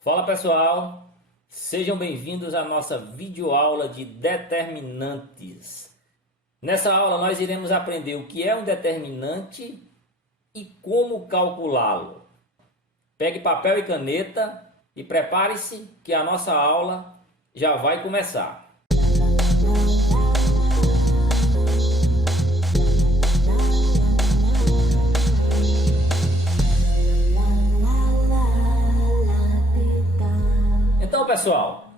Fala pessoal, sejam bem-vindos à nossa videoaula de determinantes. Nessa aula nós iremos aprender o que é um determinante e como calculá-lo. Pegue papel e caneta e prepare-se que a nossa aula já vai começar. Então, pessoal,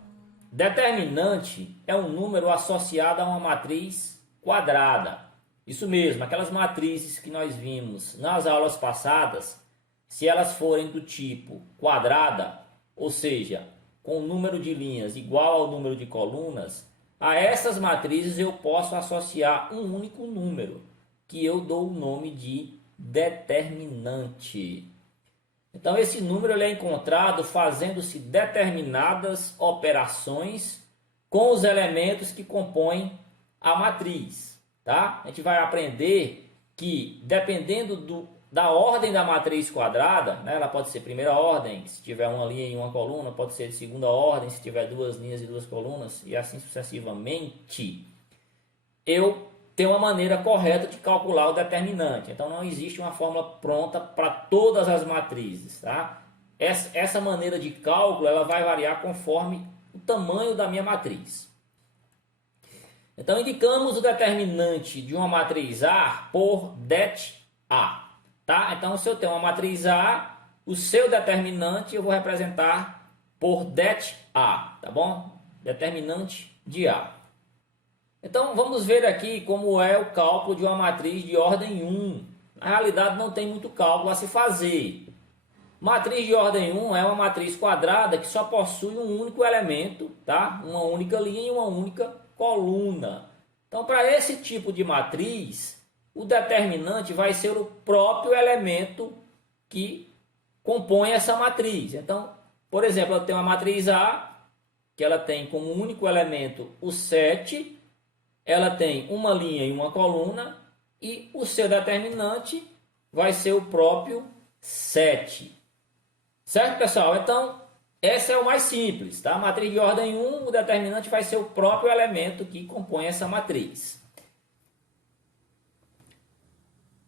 determinante é um número associado a uma matriz quadrada. Isso mesmo, aquelas matrizes que nós vimos nas aulas passadas, se elas forem do tipo quadrada, ou seja, com o número de linhas igual ao número de colunas, a essas matrizes eu posso associar um único número, que eu dou o nome de determinante. Então esse número ele é encontrado fazendo-se determinadas operações com os elementos que compõem a matriz. Tá? A gente vai aprender que dependendo da ordem da matriz quadrada, né, ela pode ser primeira ordem, se tiver uma linha e uma coluna, pode ser de segunda ordem, se tiver duas linhas e duas colunas, e assim sucessivamente, eu tenho uma maneira correta de calcular o determinante. Então não existe uma fórmula pronta para todas as matrizes. Tá? Essa maneira de cálculo ela vai variar conforme o tamanho da minha matriz. Então indicamos o determinante de uma matriz A por det A. Tá? Então se eu tenho uma matriz A, o seu determinante eu vou representar por det A. Tá bom? Determinante de A. Então vamos ver aqui como é o cálculo de uma matriz de ordem 1. Na realidade não tem muito cálculo a se fazer. Matriz de ordem 1 é uma matriz quadrada que só possui um único elemento, tá? Uma única linha e uma única coluna. Então para esse tipo de matriz, o determinante vai ser o próprio elemento que compõe essa matriz. Então, por exemplo, eu tenho uma matriz A, que ela tem como único elemento o 7, ela tem uma linha e uma coluna, e o seu determinante vai ser o próprio 7. Certo, pessoal? Então, essa é o mais simples. Tá? Matriz de ordem 1, o determinante vai ser o próprio elemento que compõe essa matriz.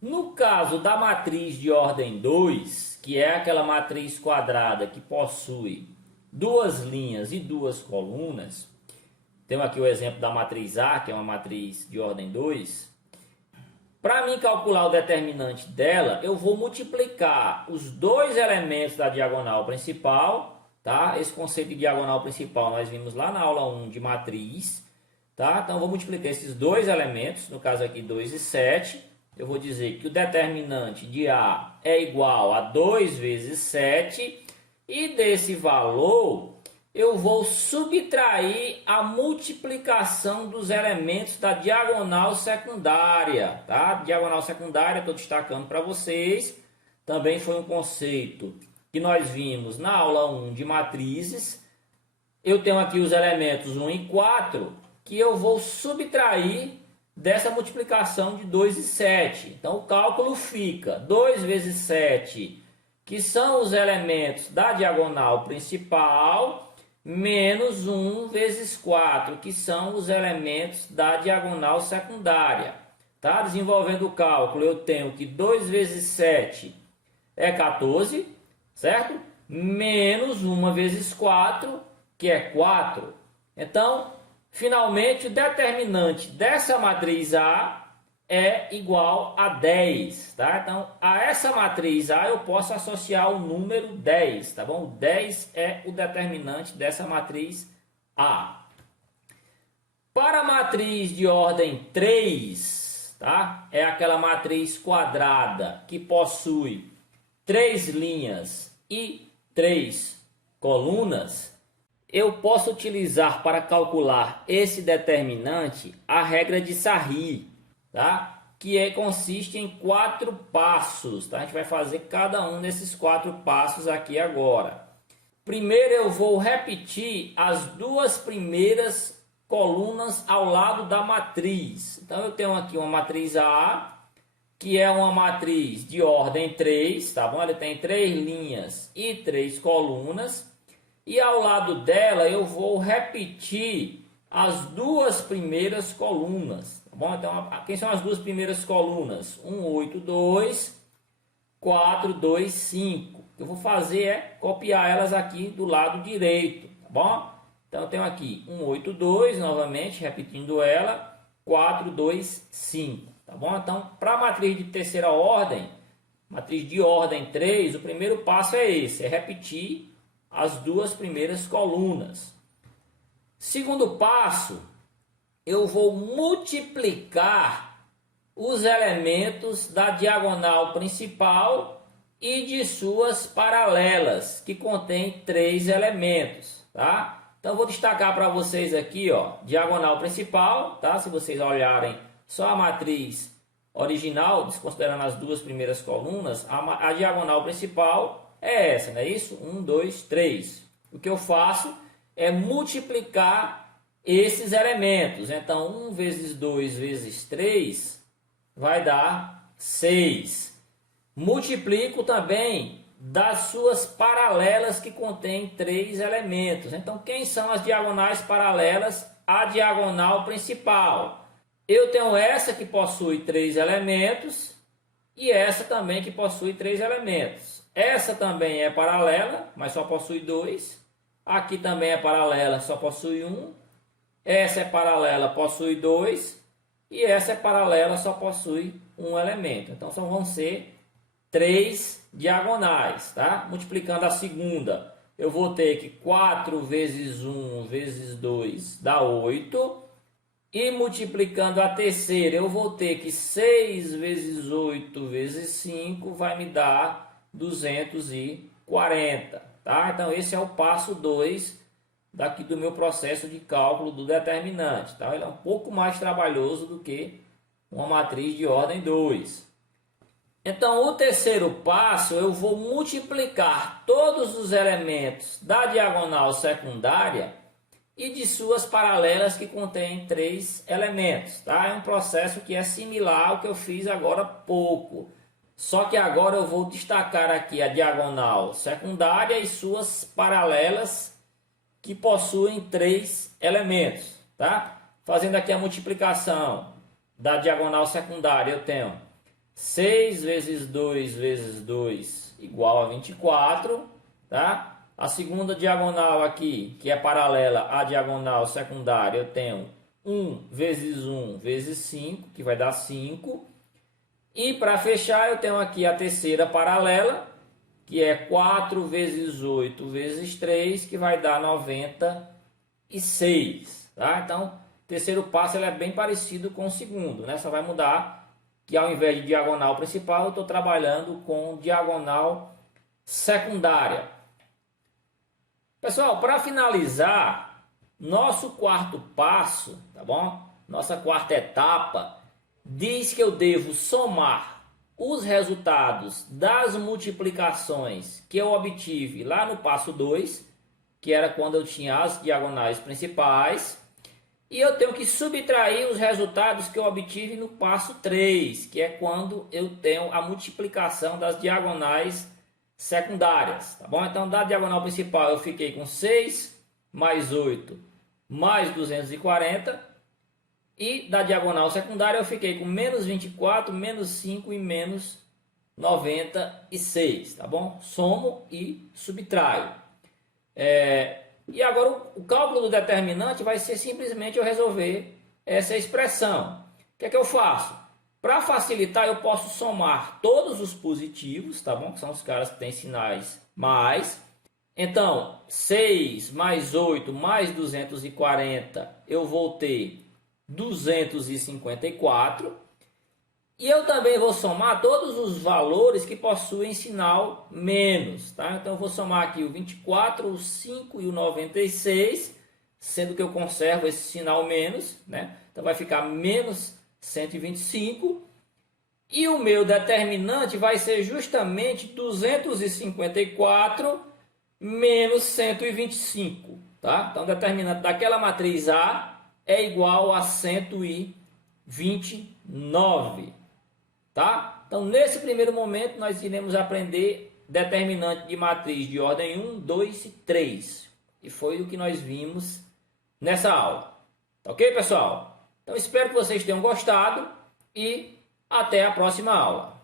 No caso da matriz de ordem 2, que é aquela matriz quadrada que possui duas linhas e duas colunas, temos aqui o exemplo da matriz A, que é uma matriz de ordem 2. Para mim calcular o determinante dela, eu vou multiplicar os dois elementos da diagonal principal. Tá? Esse conceito de diagonal principal nós vimos lá na aula 1 de matriz. Tá? Então eu vou multiplicar esses dois elementos, no caso aqui 2 e 7. Eu vou dizer que o determinante de A é igual a 2 vezes 7. E desse valor eu vou subtrair a multiplicação dos elementos da diagonal secundária. Tá? Diagonal secundária, estou destacando para vocês. Também foi um conceito que nós vimos na aula 1 de matrizes. Eu tenho aqui os elementos 1 e 4, que eu vou subtrair dessa multiplicação de 2 e 7. Então o cálculo fica 2 vezes 7, que são os elementos da diagonal principal, menos 1 vezes 4, que são os elementos da diagonal secundária. Tá? Desenvolvendo o cálculo, eu tenho que 2 vezes 7 é 14, certo? Menos 1 vezes 4, que é 4. Então, finalmente, o determinante dessa matriz A é igual a 10. Tá? Então, a essa matriz A eu posso associar o número 10. Tá bom? 10 é o determinante dessa matriz A. Para a matriz de ordem 3, tá? É aquela matriz quadrada que possui 3 linhas e 3 colunas, eu posso utilizar para calcular esse determinante a regra de Sarri, tá? Que consiste em 4 passos. Tá? A gente vai fazer cada um desses 4 passos aqui agora. Primeiro eu vou repetir as duas primeiras colunas ao lado da matriz. Então eu tenho aqui uma matriz A, que é uma matriz de ordem 3, tá bom? Ele tem 3 linhas e 3 colunas. e ao lado dela eu vou repetir as duas primeiras colunas, tá bom? Então, quem são as duas primeiras colunas? 1, 8, 2, 4, 2, 5. O que eu vou fazer é copiar elas aqui do lado direito, tá bom? Então, eu tenho aqui 1, 8, 2, novamente, repetindo ela, 4, 2, 5, tá bom? Então, para a matriz de terceira ordem, matriz de ordem 3, o primeiro passo é esse, é repetir as duas primeiras colunas. Segundo passo, eu vou multiplicar os elementos da diagonal principal e de suas paralelas, que contém 3 elementos, tá? Então, eu vou destacar para vocês aqui, ó, diagonal principal, tá? Se vocês olharem só a matriz original, desconsiderando as duas primeiras colunas, a diagonal principal é essa, não é isso? 1, 2, 3. O que eu faço é multiplicar esses elementos. Então, 1 vezes 2 vezes 3 vai dar 6. Multiplico também das suas paralelas que contém 3 elementos. Então, quem são as diagonais paralelas à diagonal principal? Eu tenho essa que possui 3 elementos e essa também que possui 3 elementos. Essa também é paralela, mas só possui 2. Aqui também é paralela, só possui 1. Essa é paralela, possui 2. E essa é paralela, só possui 1 elemento. Então, vão ser 3 diagonais, tá? Multiplicando a segunda, eu vou ter que 4 vezes 1 vezes 2 dá 8. E multiplicando a terceira, eu vou ter que 6 vezes 8 vezes 5 vai me dar 240, tá? Então, esse é o passo 2 daqui do meu processo de cálculo do determinante, tá? Ele é um pouco mais trabalhoso do que uma matriz de ordem 2. Então, o terceiro passo, eu vou multiplicar todos os elementos da diagonal secundária e de suas paralelas que contêm 3 elementos, tá? É um processo que é similar ao que eu fiz agora há pouco. Só que agora eu vou destacar aqui a diagonal secundária e suas paralelas que possuem 3 elementos, tá? Fazendo aqui a multiplicação da diagonal secundária, eu tenho 6 vezes 2 vezes 2 igual a 24, tá? A segunda diagonal aqui, que é paralela à diagonal secundária, eu tenho 1 vezes 1 vezes 5, que vai dar 5. E para fechar, eu tenho aqui a terceira paralela, que é 4 vezes 8 vezes 3, que vai dar 96. Tá? Então, o terceiro passo ele é bem parecido com o segundo, né? Só vai mudar que ao invés de diagonal principal, eu estou trabalhando com diagonal secundária. Pessoal, para finalizar, nosso quarto passo, tá bom? Nossa quarta etapa diz que eu devo somar os resultados das multiplicações que eu obtive lá no passo 2, que era quando eu tinha as diagonais principais, e eu tenho que subtrair os resultados que eu obtive no passo 3, que é quando eu tenho a multiplicação das diagonais secundárias, tá bom? Então, da diagonal principal eu fiquei com 6 mais 8 mais 240, e da diagonal secundária eu fiquei com menos 24, menos 5 e menos 96, tá bom? Somo e subtraio. E agora o cálculo do determinante vai ser simplesmente eu resolver essa expressão. O que é que eu faço? Para facilitar, eu posso somar todos os positivos, tá bom? Que são os caras que têm sinais mais. Então, 6 mais 8 mais 240, eu vou ter 254. E eu também vou somar todos os valores que possuem sinal menos, tá? Então, eu vou somar aqui o 24, o 5 e o 96, sendo que eu conservo esse sinal menos, né? Então, vai ficar menos 125, e o meu determinante vai ser justamente 254 menos 125, tá? Então, o determinante daquela matriz A é igual a 129, tá? Então, nesse primeiro momento, nós iremos aprender determinante de matriz de ordem 1, 2 e 3. E foi o que nós vimos nessa aula. Ok, pessoal? Então espero que vocês tenham gostado e até a próxima aula.